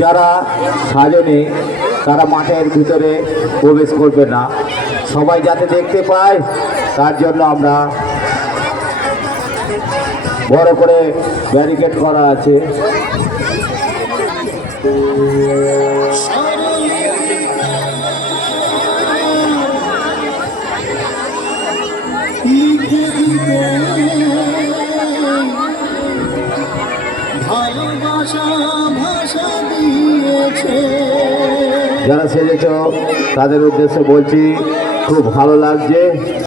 যারা সাজেনি তারা মাঠের ভিতরে প্রবেশ করবে না, সবাই যাতে দেখতে পায় তার জন্য আমরা বড় করে ব্যারিকেড করা আছে। যারা সেজেছ তাদের উদ্দেশ্যে বলছি খুব ভালো লাগছে।